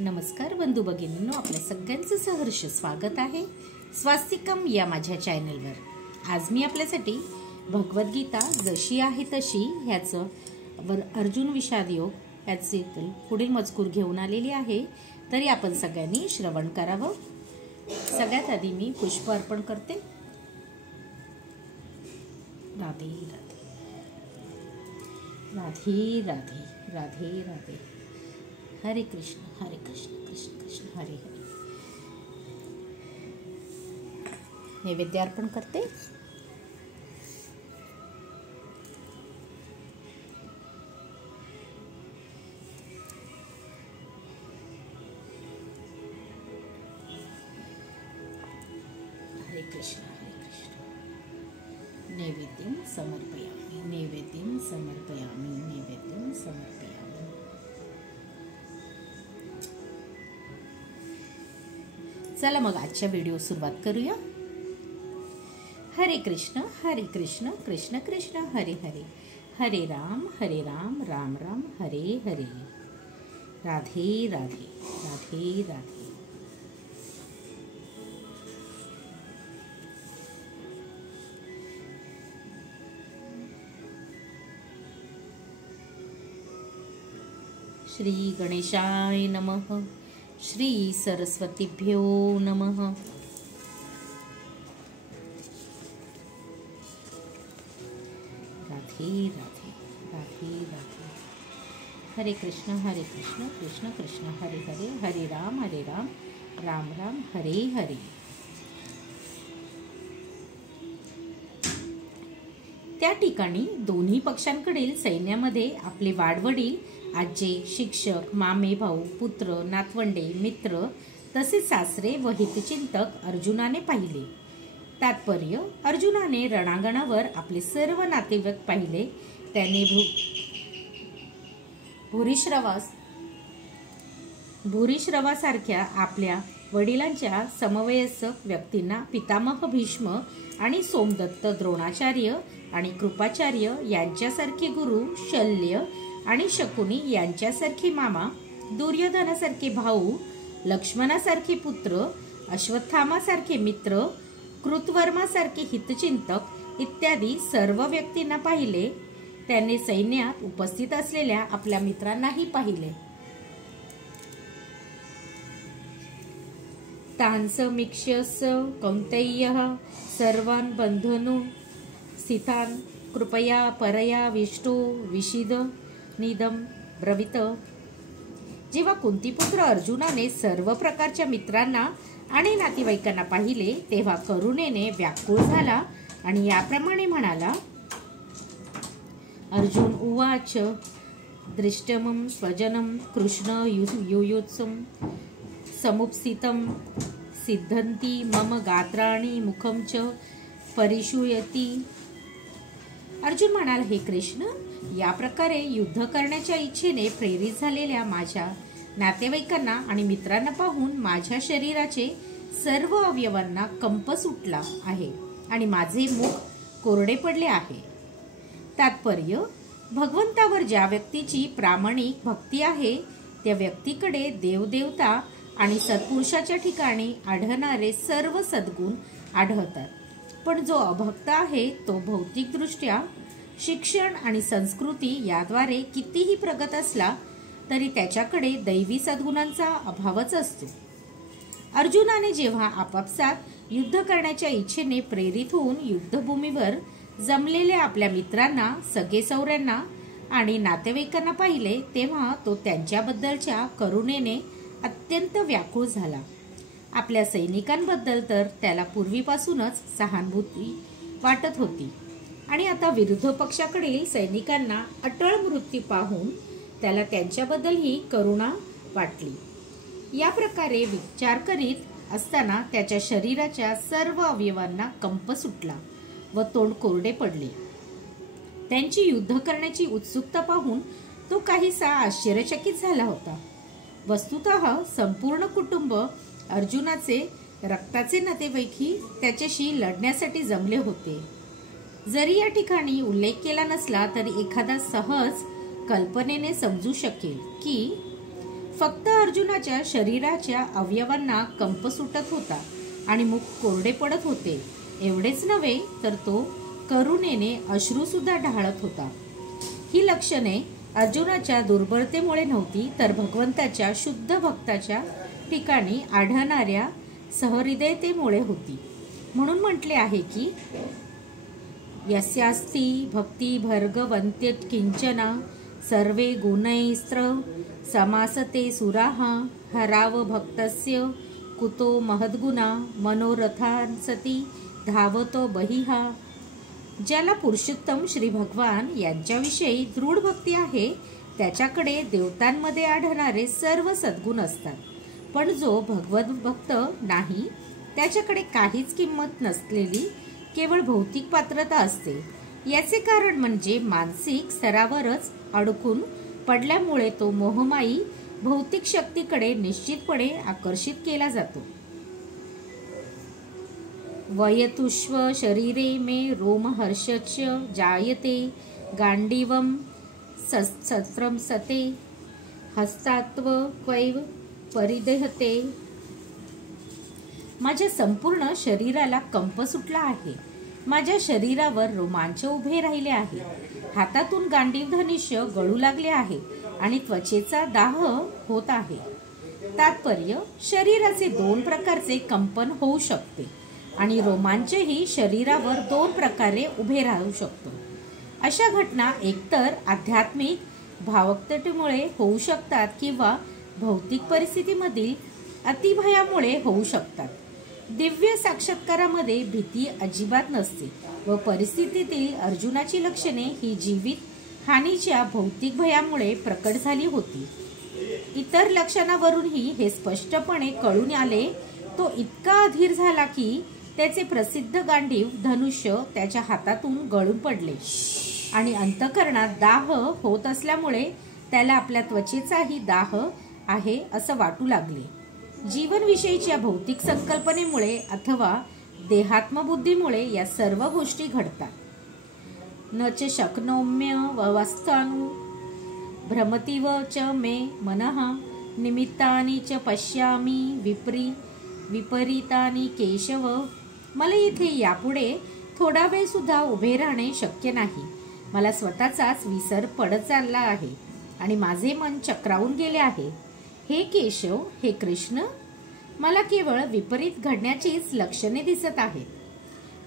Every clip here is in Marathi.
नमस्कार बंधू भगिनींनो, आपल्या सगळ्यांचं सहर्ष स्वागत आहे स्वास्तिकम या माझ्या चॅनलवर। आज मी आपल्यासाठी भगवद्गीता जशी आहे तशी ह्याचं अर्जुन विषाद योग ह्याचे पुढील मजकूर घेऊन आलेली आहे। तरी आपण सगळ्यांनी श्रवण करावं। सगळ्यात आधी मी पुष्प अर्पण करते। राधे राधे राधे राधे राधे, हरे कृष्ण कृष्ण कृष्ण हरे हरे। नैवेद्य अर्पण करते। हरे कृष्ण नैवेद्यं समर्पयामि, नैवेद्यं समर्पयामि, नैवेद्यं समर्पयामि। चला मग आजच्या व्हिडिओ सुरुवात करूया। हरे कृष्ण कृष्ण कृष्ण हरे हरे, हरे राम राम राम हरे हरे। राधे राधे राधे राधे। श्री गणेशाय नमः, श्री सरस्वतीभ्यो नमः। राधे राधे राधे राधे। हरे कृष्ण कृष्ण कृष्ण हरे हरे, हरे राम राम राम हरे हरे। त्या ठिकाणी दोन्ही पक्षांकडील सैन्यामध्ये आपले वाडवडील, आजे, शिक्षक, मामे भाऊ, पुत्र, नातवंडे, मित्र तसेच सासरे व हितचिंतक अर्जुनाने पाहिले। तात्पर्य, अर्जुनाने रणांगणावर आपले सर्व नातेवाईक पाहिले। त्याने भूरिश्रवासारख्या आपल्या वडिलांच्या समवयस्क व्यक्तींना पितामह भीष्म आणि सोमदत्त, द्रोणाचार्य आणि कृपाचार्य यांच्यासारखे गुरु, शल्य आणि शकुनी यांच्यासारखे मामा, दुर्योधनासारखे भाऊ, लक्ष्मणासारखे पुत्र, अश्वत्थामासारखे मित्र, कृतवर्मासारखे हितचिंतक इत्यादी सर्व व्यक्तींना पाहिले। त्याने सैन्यात उपस्थित असलेल्या आपल्या मित्रांनाही पाहिले। तांसमीक्ष्यस कौन्तेयः सर्वान् बन्धनो स्थितान् कृपया परया विष्टो विषिद निदम ब्रवीत। जेव्हा कुंतीपुत्र अर्जुनाने सर्व प्रकारच्या मित्रांना आणि नातेवाईकांना पाहिले तेव्हा करुणेने व्याकुळ झाला आणि याप्रमाणे म्हणाला। अर्जुन उवाच, दृष्टमं स्वजनं कृष्ण युयुत्सुं समुपस्थितं सिद्धन्ति मम गात्राणि मुखं च परिशूयति। अर्जुन म्हणाला, हे कृष्ण, या प्रकारे युद्ध करण्याच्या इच्छेने प्रेरित झालेल्या माझ्या नातेवाईकांना आणि मित्रांना पाहून माझ्या शरीराचे सर्व अवयवांना कंप सुटला आहे आणि माझे मुख कोरडे पडले आहे। तात्पर्य, भगवंतावर ज्या व्यक्तीची प्रामाणिक भक्ती आहे त्या व्यक्तीकडे देवदेवता आणि सत्पुरुषाच्या ठिकाणी आढळणारे सर्व सद्गुण आढळतात। पण जो अभक्त आहे तो भौतिकदृष्ट्या शिक्षण आणि संस्कृती याद्वारे कितीही प्रगत असला तरी त्याच्याकडे दैवी सद्गुणांचा अभावच असतो। अर्जुनाने जेव्हा आपापसात युद्ध करण्याच्या इच्छेने प्रेरित होऊन युद्धभूमीवर जमलेल्या आपल्या मित्रांना, सगळे सौऱ्यांना आणि नातेवाईकांना पाहिले तेव्हा तो त्यांच्याबद्दलच्या करुणेने अत्यंत व्याकुळ झाला। आपल्या सैनिकांबद्दल तर त्याला पूर्वीपासूनच सहानुभूती वाटत होती आणि आता विरुद्ध पक्षाकडील सैनिकांना अटळ मृत्यू पाहून त्याला त्यांच्याबद्दलही करुणा वाटली। या प्रकारे विचार करीत असताना त्याच्या शरीराच्या सर्व अवयवांना कंप सुटला व तोंड कोरडे पडले। त्यांची युद्ध करण्याची उत्सुकता पाहून तो काहीसा आश्चर्यचकित झाला होता। वस्तुतः संपूर्ण कुटुंब अर्जुनाचे रक्ताचे नातेवाईकही त्याच्याशी लढण्यासाठी जमले होते। जरी या ठिकाणी उल्लेख केला नसला तरी एखादा सहज कल्पनेने समजू शकेल की फक्त अर्जुनाच्या शरीराच्या अवयवांना कंप सुटत होता आणि मुख कोरडे पडत होते. एवढेच नव्हे तर तो करुणेने अश्रू सुद्धा ढाळत होता. ही लक्षणे अर्जुनाच्या दुर्बलतेमुळे नव्हती, तर भगवंताच्या शुद्ध भक्ताच्या ठिकाणी आढळणाऱ्या सहृदयतेमुळे होती. म्हणून म्हटले आहे की यस्यास्ति भक्ती भर्गवन्त्य किंचना सर्वे गुणैस्त्र समासते सुराः हराव भक्तस्य कुतो महद्गुणा मनोरथांसती धावतो बहिहा. ज्याला पुरुषोत्तम श्री भगवान यांच्याविषयी दृढ भक्ती आहे त्याच्याकडे देवतांमध्ये आढळणारे सर्व सद्गुण असतात. पण जो भगवत भक्त नाही त्याच्याकडे काहीच किंमत नसलेली केवळ भौतिक पात्रता असते. याचे कारण म्हणजे मानसिक स्तरावरच अडकून पडल्यामुळे तो मोहमायी भौतिक शक्तीकडे निश्चितपणे आकर्षित केला जातो. वयतुष्व शरीरे मे रोमहर्षच जायते गांडीवम सत्रम सते हस्तात्व क्वैव परिदेहते. माझ्या संपूर्ण शरीराला कंप सुटला आहे. माझ्या शरीरावर रोमांच उभे राहिले आहे. हातातून गांडीव धनुष्य गळू लागले आहे आणि त्वचेचा दाह होत आहे. तात्पर्य, शरीराचे दोन प्रकारचे कंपन होऊ शकते आणि रोमांचही शरीरावर दोन प्रकारे उभे राहू शकतो. अशा घटना एकतर आध्यात्मिक भावुकतेमुळे होऊ शकतात किंवा भौतिक परिस्थितीमधील अतिभयामुळे होऊ शकतात. दिव्य साक्षात्कारामध्ये भीती अजिबात नसते व परिस्थितीतील अर्जुनाची लक्षणे ही जीवित हानीच्या भौतिक भयामुळे प्रकट झाली होती. इतर लक्षणावरूनही हे स्पष्टपणे कळून आले. तो इतका अधीर झाला की त्याचे प्रसिद्ध गांडीव धनुष्य त्याच्या हातातून गळून पडले आणि अंतःकरणात दाह होत असल्यामुळे त्याला आपल्या त्वचेचाही दाह आहे असं वाटू लागले. जीवनविषयीच्या भौतिक संकल्पनेमुळे अथवा देहात्मबुद्धीमुळे या सर्व गोष्टी घडतात. न च शक्नोम्य ववस्थानु भ्रमतीव च मे मनः निमित्तानि च पश्यामि विपरीतानि केशव. मला इथे यापुढे थोडा वेळ सुद्धा उभे राहणे शक्य नाही. मला स्वतःचाच विसर पडत चालला आहे आणि माझे मन चक्रावून गेले आहे. हे केशव, हे कृष्ण, मला केवळ विपरीत घडण्याचीच लक्षणे दिसत आहेत.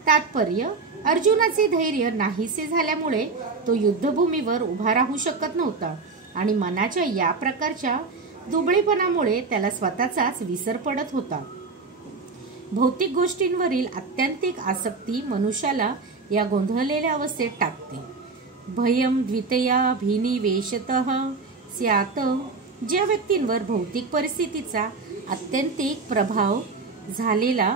तात्पर्य, अर्जुनाचे धैर्य नाहीसे झाल्यामुळे तो युद्धभूमीवर उभा राहू शकत नव्हता आणि मनाच्या या प्रकारच्या दुबळेपणामुळे त्याला स्वतःचाच विसर पडत होता. भौतिक गोष्टींवरील आत्यंतिक आसक्ती मनुष्याला या गोंधळलेल्या अवस्थेत टाकते. भयम द्वितया भिनिवेशतः स्यात्. ज्या व्यक्तींवर भौतिक परिस्थितीचा आत्यंतिक प्रभाव झालेला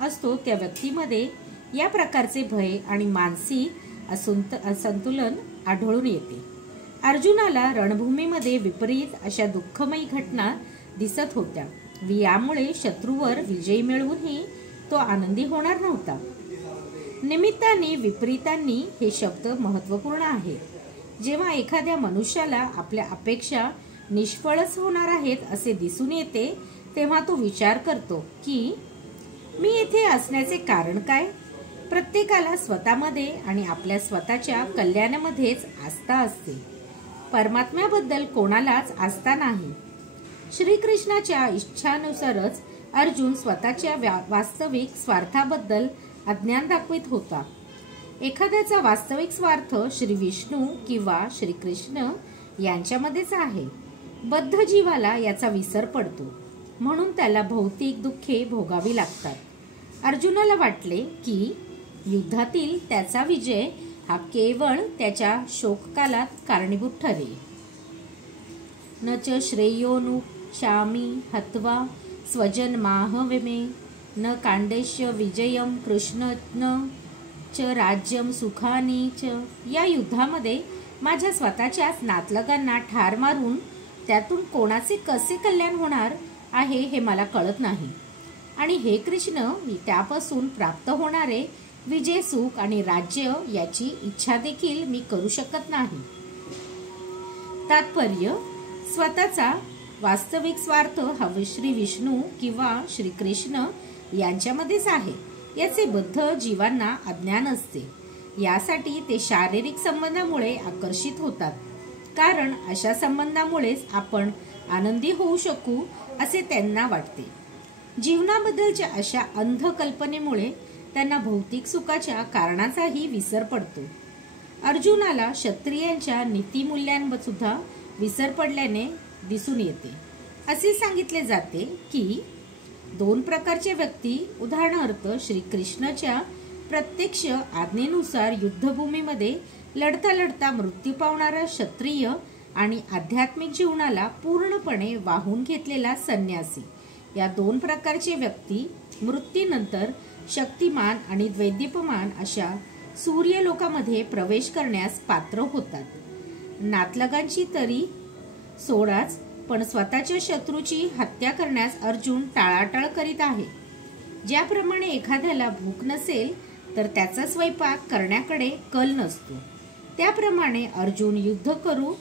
असतो त्या व्यक्तीमध्ये या प्रकारचे भय आणि मानसिक असंतुलन आढळून येते. अर्जुनाला रणभूमीमध्ये विपरीत अशा दुःखमयी घटना दिसत होत्या. यामुळे शत्रूवर विजय मिळवूनही तो आनंदी होणार नव्हता. निमित्ताने विपरीतांनी हे शब्द महत्त्वपूर्ण आहे. जेव्हा एखाद्या मनुष्याला आपल्या अपेक्षा निष्फळच होणार आहेत असे दिसून येते तेव्हा तो विचार करतो की मी येथे असण्याचे कारण काय. प्रत्येकाला स्वतःमध्ये आणि आपल्या स्वतःच्या कल्याणामध्येच आस्था असते. परमात्म्याबद्दल कोणालाच आस्था नाही. श्रीकृष्णाच्या इच्छानुसारच अर्जुन स्वतःच्या वास्तविक स्वार्थाबद्दल अज्ञान दाखवित होता. एखाद्याचा वास्तविक स्वार्थ श्री विष्णू किंवा श्रीकृष्ण यांच्यामध्येच आहे. बद्ध जीवाला याचा विसर पडतो म्हणून त्याला भौतिक दुःखे भोगावी लागतात. अर्जुनाला वाटले की युद्धातील त्याचा विजय हा केवळ त्याच्या शोककालात कारणीभूत ठरेल. न च श्रेयोनुक्षामि हत्वा स्वजनमाहवे न कांडेश्य विजयम कृष्ण न च राज्यम सुखानी च. या युद्धामध्ये माझ्या स्वतःच्याच नातलगांना ठार मारून त्यातून कोणाचे कसे कल्याण होणार आहे हे मला कळत नाही आणि हे कृष्ण त्यापासून प्राप्त होणारे विजय, सुख आणि राज्य याची इच्छा देखील मी करू शकत नाही. तात्पर्य, स्वतःचा वास्तविक स्वार्थ हा श्री विष्णू किंवा श्रीकृष्ण यांच्यामध्येच आहे याचे बद्ध जीवांना अज्ञान असते. यासाठी ते शारीरिक संबंधामुळे आकर्षित होतात, कारण अशा संबंधामुळेच आपण आनंदी होऊ शकू असे त्यांना वाटते. जीवनाबद्दलच्या अशा अंध कल्पनेमुळे त्यांना भौतिक सुखाच्या कारणाचाही विसर पडतो. अर्जुनाला क्षत्रियांच्या नीतिमूल्यांसुद्धा विसर पडल्याने दिसून येते. असे सांगितले जाते की 2 प्रकारचे व्यक्ती, उदाहरणार्थ श्रीकृष्णाच्या प्रत्यक्ष आज्ञेनुसार युद्धभूमीमध्ये लढता लढता मृत्यू पावणारा क्षत्रिय आणि आध्यात्मिक जीवनाला पूर्णपणे वाहून घेतलेला संन्यासी, या 2 प्रकारचे व्यक्ती मृत्यूनंतर शक्तिमान आणि द्वैदीप्यमान अशा सूर्यलोकामध्ये प्रवेश करण्यास पात्र होतात. नातलगांची तरी सोडाच, पण स्वतःच्या शत्रूची हत्या करण्यास अर्जुन टाळाटाळ करीत आहे. ज्याप्रमाणे एखाद्याला भूक नसेल तर त्याचा स्वयंपाक करण्याकडे कल नसतो, त्याप्रमाणे अर्जुन युद्ध करू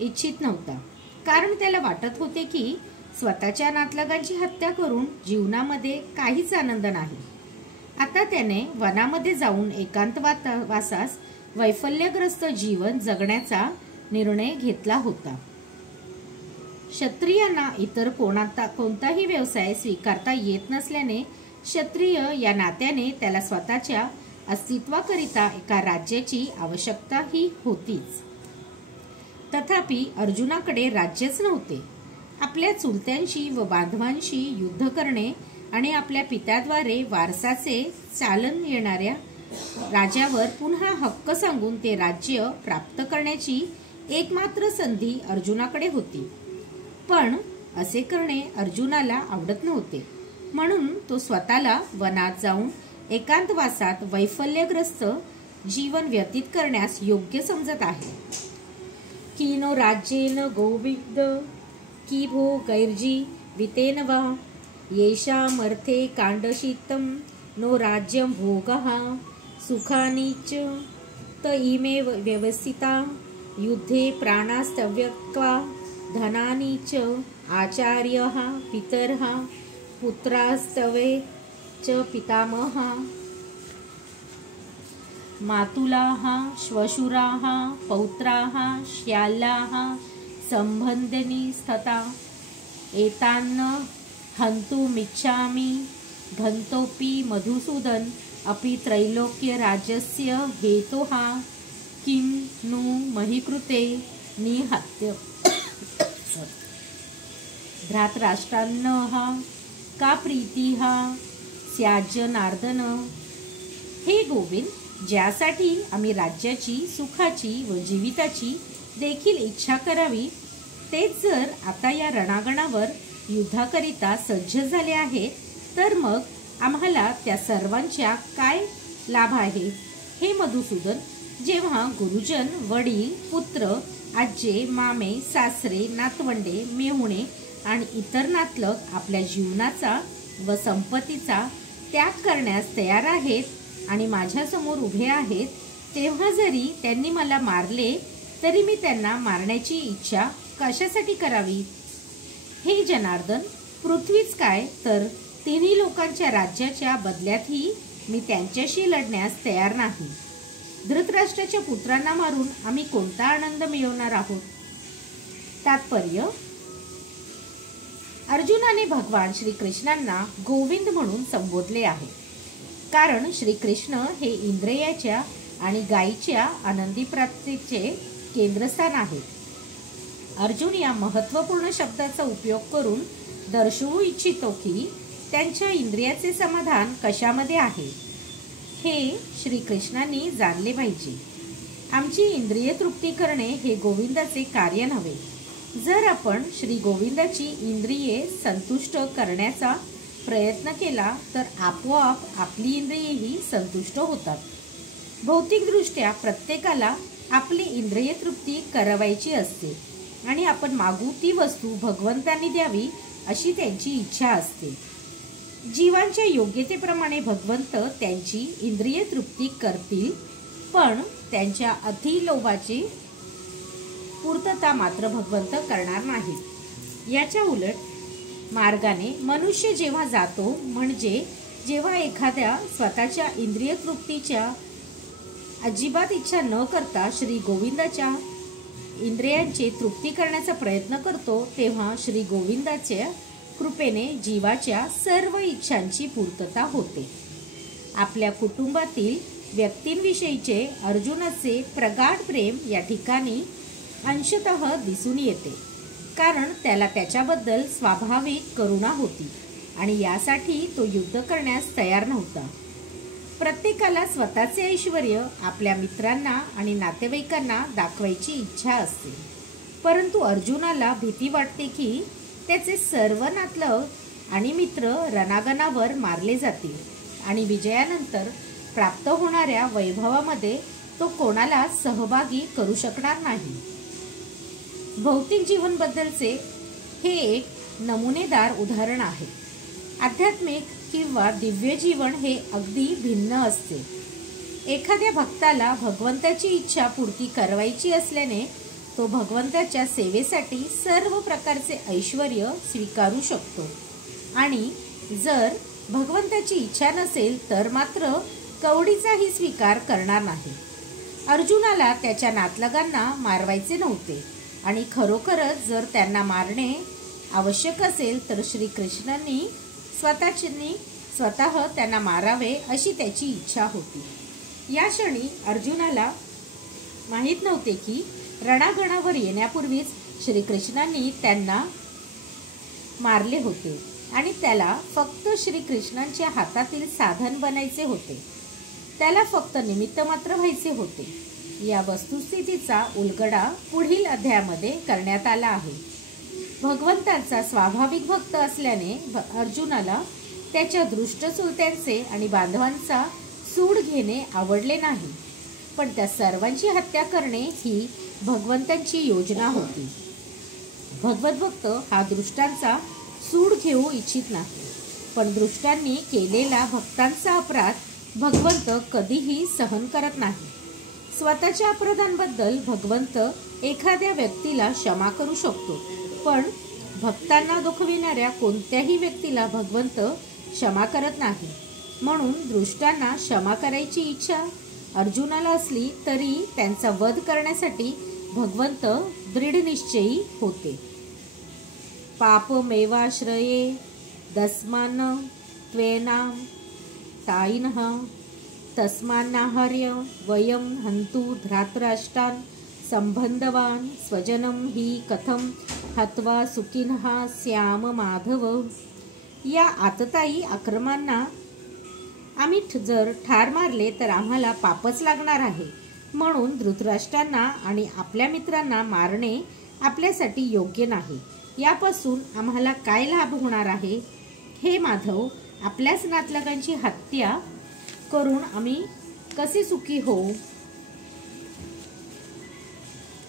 इच्छित नव्हता, कारण त्याला वाटत होते की स्वतःच्या नातलगांची हत्या करून जीवनामध्ये काहीच आनंद नाही. आता त्याने वनामध्ये जाऊन एकांतवासास वैफल्यग्रस्त जीवन जगण्याचा निर्णय घेतला होता. क्षत्रियांना इतर कोणताही व्यवसाय स्वीकारता येत नसल्याने क्षत्रिय या नात्याने त्याला स्वतःच्या अस्तित्वाकरिता एका राज्याची आवश्यकताही होतीच. तथापि अर्जुनाकडे राज्यच नव्हते. आपल्या चुलत्यांशी व बांधवांशी युद्ध करणे आणि आपल्या पित्याद्वारे वारसाचे चालन येणाऱ्या राजावर पुन्हा हक्क सांगून ते राज्य प्राप्त करण्याची एकमात्र संधी अर्जुनाकडे होती. पण असे करणे अर्जुनाला आवडत नव्हते, म्हणून तो स्वतःला वनात जाऊन एकांतवासात वैफल्यग्रस्त जीवन व्यतीत करण्यास योग्य समजत आहे. की नो राज्येन गोविंद की भो गैर्जी वितेन वा येषामर्थे कांडशीतं नो राज्यं भोगः सुखानि च त इमे व्यवस्थिता युद्धे प्राणास्तव्यक्त्वा धनानि च आचार्यः पितरः पुत्रास्तवे च पितामहः मातुलाः श्वशुराः पौत्राः श्यालाः संबंधिनी स्तता एतान्न हन्तुमिच्छामि घन्तोऽपि मधुसूदन अपि त्रैलोक्य राज्यस्य हेतोः किं नु महीकृते निहत्य धृतराष्ट्रान्नः का प्रीतिः स्याज्जनार्दन. हे गोविंद, ज्यासाठी आम्ही राज्याची, सुखाची व जीविताची देखील इच्छा करावी, तेच जर आता या रणांगणावर युद्धाकरिता सज्ज झाले आहेत, तर मग आम्हाला त्या सर्वांच्या काय लाभ आहे. हे मधुसूदन, जेव्हा गुरुजन, वडील, पुत्र, आजे, मामे, सासरे, नातवंडे, मेहुणे आणि इतर नातलग आपल्या जीवनाचा व संपत्तीचा त्याग करण्यास तयार आहेत आणि माझ्यासमोर उभे आहेत, तेव्हा जरी त्यांनी मला मारले तरी मी त्यांना मारण्याची इच्छा कशासाठी करावी. हे जनार्दन, पृथ्वीच काय तर 3 लोकांच्या राज्याच्या बदल्यातही मी त्यांच्याशी लढण्यास तयार नाही. धृतराष्ट्राच्या पुत्रांना मारून आम्ही कोणता आनंद मिळवणार आहोत. तात्पर्य: अर्जुनाने भगवान श्रीकृष्णांना गोविंद म्हणून संबोधले आहे, कारण श्रीकृष्ण हे इंद्रियाच्या आणि गायीच्या आनंदी प्राप्तीचे केंद्रस्थान आहे. अर्जुन या महत्त्वपूर्ण शब्दाचा उपयोग करून दर्शवू इच्छितो की त्यांच्या इंद्रियाचे समाधान कशामध्ये आहे हे श्रीकृष्णांनी जाणले पाहिजे. आमची इंद्रिय तृप्ती करणे हे गोविंदाचे कार्य नव्हे. जर आपण श्री गोविंदाची इंद्रिये संतुष्ट करण्याचा प्रयत्न केला तर आपोआप आपली इंद्रियेही संतुष्ट होतात. भौतिकदृष्ट्या प्रत्येकाला आपली इंद्रिय तृप्ती करावायची असते आणि आपण मागू ती वस्तू भगवंतांनी द्यावी अशी त्यांची इच्छा असते. जीवांच्या योग्यतेप्रमाणे भगवंत त्यांची इंद्रिय तृप्ती करतील, पण त्यांच्या अतिलोभाची पूर्तता मात्र भगवंत करणार नाहीत. याच्या उलट मार्गाने मनुष्य जेव्हा जातो, म्हणजे जेव्हा एखाद्या स्वतःच्या इंद्रिय तृप्तीच्या अजिबात इच्छा न करता श्री गोविंदाच्या इंद्रियांची तृप्ती करण्याचा प्रयत्न करतो, तेव्हा श्री गोविंदाच्या कृपेने जीवाच्या सर्व इच्छांची पूर्तता होते. आपल्या कुटुंबातील व्यक्तींविषयीचे अर्जुनाचे प्रगाढ प्रेम या ठिकाणी अंशतः दिसून येते, कारण त्याला त्याच्याबद्दल स्वाभाविक करुणा होती आणि यासाठी तो युद्ध करण्यास तयार नव्हता. प्रत्येकाला स्वतःचे ऐश्वर्य आपल्या मित्रांना आणि नातेवाईकांना दाखवायची इच्छा असते, परंतु अर्जुनाला भीती वाटते की त्याचे सर्व नातलग आणि मित्र रणांगणावर मारले जातील आणि विजयानंतर प्राप्त होणाऱ्या वैभवामध्ये तो कोणाला सहभागी करू शकणार नाही. भौतिक जीवनबद्दलचे हे एक नमुनेदार उदाहरण आहे. आध्यात्मिक किंवा दिव्य जीवन हे अगदी भिन्न असते. एखाद्या भक्ताला भगवंताची इच्छा पूर्ती करवायची असल्याने तो भगवंताच्या सेवेसाठी सर्व प्रकारचे ऐश्वर्य स्वीकारू शकतो आणि जर भगवंताची इच्छा नसेल तर मात्र कवडीचाही स्वीकार करणार नाही. अर्जुनाला त्याच्या नातलगांना मारवायचे नव्हते आणि खरोखरच जर त्यांना मारणे आवश्यक असेल तर श्रीकृष्णांनी स्वतः त्यांना मारावे अशी त्याची इच्छा होती. या क्षणी अर्जुनाला माहीत नव्हते की रणांगणावर येण्यापूर्वीच श्रीकृष्णांनी त्यांना मारले होते आणि त्याला फक्त श्रीकृष्णांच्या हातातील साधन बनायचे होते. त्याला फक्त निमित्त मात्र व्हायचे होते. या वस्तुस्थितीचा उलगडा पुढील अध्यायामध्ये करण्यात आला आहे. भगवंताचा स्वाभाविक भक्त असल्याने अर्जुनाला त्याच्या दृष्ट चुलत्यांचे आणि बांधवांचा सूड घेणे आवडले नाही, पण त्या सर्वांची हत्या करणे ही भगवंतांची योजना होती. भगवत भक्त हा दृष्टांचा सूड घेऊ इच्छित नाही, पण दृष्टांनी केलेला भक्तांचा अपराध भगवंत कधीही सहन करत नाही. स्वतःच्या अपराधांबद्दल भगवंत एखाद्या व्यक्तीला क्षमा करू शकतो, पण भक्तांना दुखविणाऱ्या कोणत्याही व्यक्तीला भगवंत क्षमा करत नाही. म्हणून दृष्टांना क्षमा करायची इच्छा अर्जुनाला असली तरी त्यांचा वध करण्यासाठी भगवंत दृढनिश्चयी होते. पापमेवाश्रये दस्मान त्वेनां ताईनः तस्मान्नाहर्य वयं हन्तु धृतराष्ट्रान् संबंधवान् स्वजनं हि कथं हत्वा सुखिनः स्याम माधव. या आततायी अक्रमांना आम्ही जर ठार मारले तर आम्हाला पापच लागणार आहे. म्हणून धृतराष्ट्रांना आणि आपल्या मित्रांना मारणे आपल्यासाठी योग्य नाही. यापासून आम्हाला काय लाभ होणार आहे? हे माधव, आपल्याच नातलगांची हत्या करून आम्ही कसे सुखी होऊ?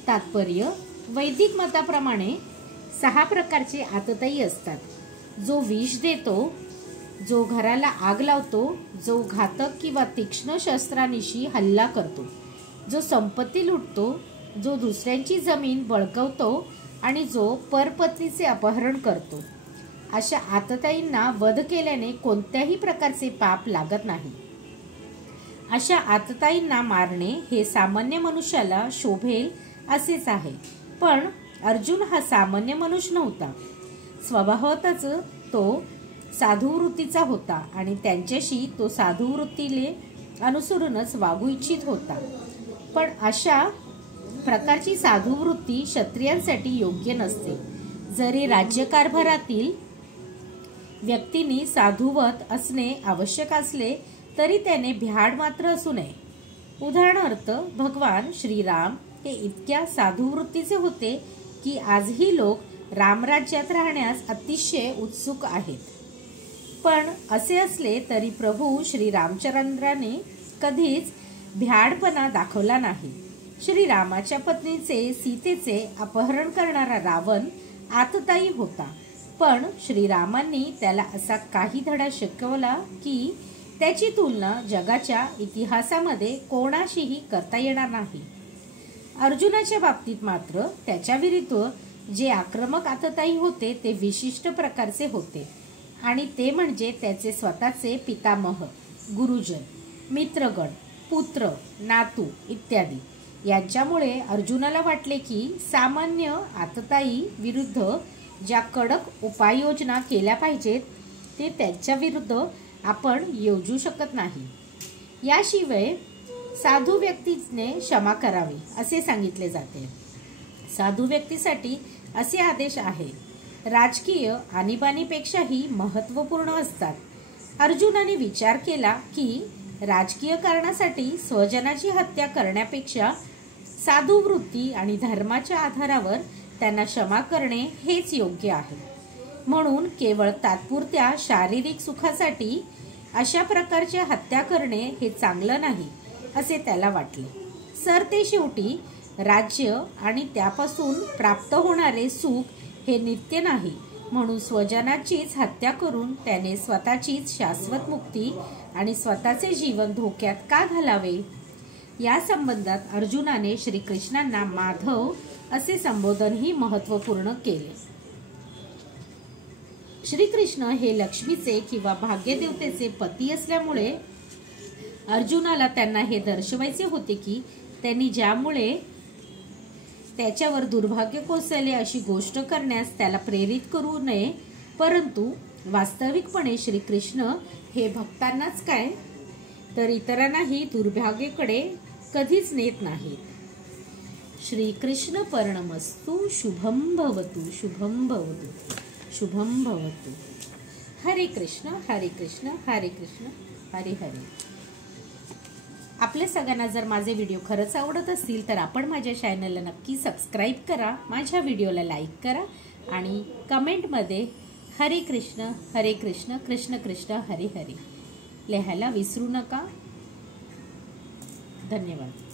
तात्पर्य: वैदिक मताप्रमाणे 6 प्रकारचे आततायी असतात. जो विष देतो, जो घराला आग लावतो, जो घातक किंवा तीक्ष्ण शस्त्रांनिशी हल्ला करतो, जो संपत्ती लुटतो, जो दुसऱ्यांची जमीन बळकावतो आणि जो परपत्नीचे अपहरण करतो. अशा आतताईंना वध केल्याने कोणत्याही प्रकारचे पाप लागत नाही. अशा आतताईंना मारणे हे सामान्य मनुष्याला शोभेल असेच आहे. पण अर्जुन हा सामान्य मनुष्य नव्हता. स्वभावतच तो साधुवृत्तीचा होता आणि त्यांच्याशी तो साधुवृत्तीले अनुसरूनच वागू इच्छित होता. पण अशा प्रकारची साधुवृत्ती क्षत्रियांसाठी योग्य नसते. जरी राज्यकारभारातील व्यक्तींनी साधुवत असणे आवश्यक असले तरी त्याने भ्याड मात्र असू नये. उदाहरणार्थ, भगवान श्रीराम हे इतक्या साधुवृत्तीचे होते की आजही लोक रामराज्यात राहण्यास अतिशय उत्सुक आहेत. पण असे असले तरी प्रभू श्री रामचंद्राने कधीच भ्याडपणा दाखवला नाही. श्रीरामाच्या पत्नीचे सीतेचे अपहरण करणारा रावण आततायी होता, पण श्रीरामांनी त्याला असा काही धडा शिकवला की त्याची तुलना जगाच्या इतिहासामध्ये कोणाशीही करता येणार नाही. अर्जुनाच्या बाबतीत मात्र त्याच्या विरुद्ध जे आक्रमक आततायी होते ते विशिष्ट प्रकारचे होते आणि ते म्हणजे त्याचे स्वतःचे पितामह, गुरुजन, मित्रगण, पुत्र, नातू इत्यादी. यांच्यामुळे अर्जुनाला वाटले की सामान्य आततायी विरुद्ध ज्या कडक उपाययोजना केल्या पाहिजेत ते त्यांच्या विरुद्ध आपण योजू शकत नाही. याशिवाय साधू व्यक्तीने क्षमा करावी असे सांगितले जाते. साधू व्यक्तीसाठी असे आदेश आहे, राजकीय आणीबाणीपेक्षाही महत्त्वपूर्ण असतात. अर्जुनाने विचार केला की राजकीय कारणासाठी स्वजनाची हत्या करण्यापेक्षा साधू वृत्ती आणि धर्माच्या आधारावर त्यांना क्षमा करणे हेच योग्य आहे. म्हणून केवळ तात्पुरत्या शारीरिक सुखासाठी अशा प्रकारच्या हत्या करणे हे चांगलं नाही असे त्याला वाटले. सरतेशेवटी राज्य आणि त्यापासून प्राप्त होणारे सुख हे नित्य नाही, म्हणून स्वजनाचीच हत्या करून त्याने स्वतःचीच शाश्वत मुक्ती आणि स्वतःचे जीवन धोक्यात का घालावे. या संबंधात अर्जुनाने श्रीकृष्णांना माधव असे संबोधनही महत्त्वपूर्ण केले. श्रीकृष्ण हे लक्ष्मीचे किंवा भाग्यदेवतेचे पती असल्यामुळे अर्जुनाला त्यांना हे दर्शवायचे होते की त्यांनी ज्यामुळे त्याच्यावर दुर्भाग्य कोसळले अशी गोष्ट करण्यास त्याला प्रेरित करू नये. परंतु वास्तविकपणे श्रीकृष्ण हे भक्तांनाच काय तर इतरांनाही दुर्भाग्याकडे कधीच नेत नाहीत. श्रीकृष्ण पर्णमस्तु. शुभम भवतु. शुभम भवतु. शुभम भवतु. हरे कृष्ण हरे कृष्ण हरे कृष्ण हरे हरे. आपल्या सगळ्यांना जर माझे व्हिडिओ खरंच आवडत असतील तर आपण माझ्या चॅनलला नक्की सबस्क्राईब करा, माझ्या व्हिडिओला लाईक करा आणि कमेंटमध्ये हरे कृष्ण कृष्ण कृष्ण हरे हरे लिहायला विसरू नका. धन्यवाद.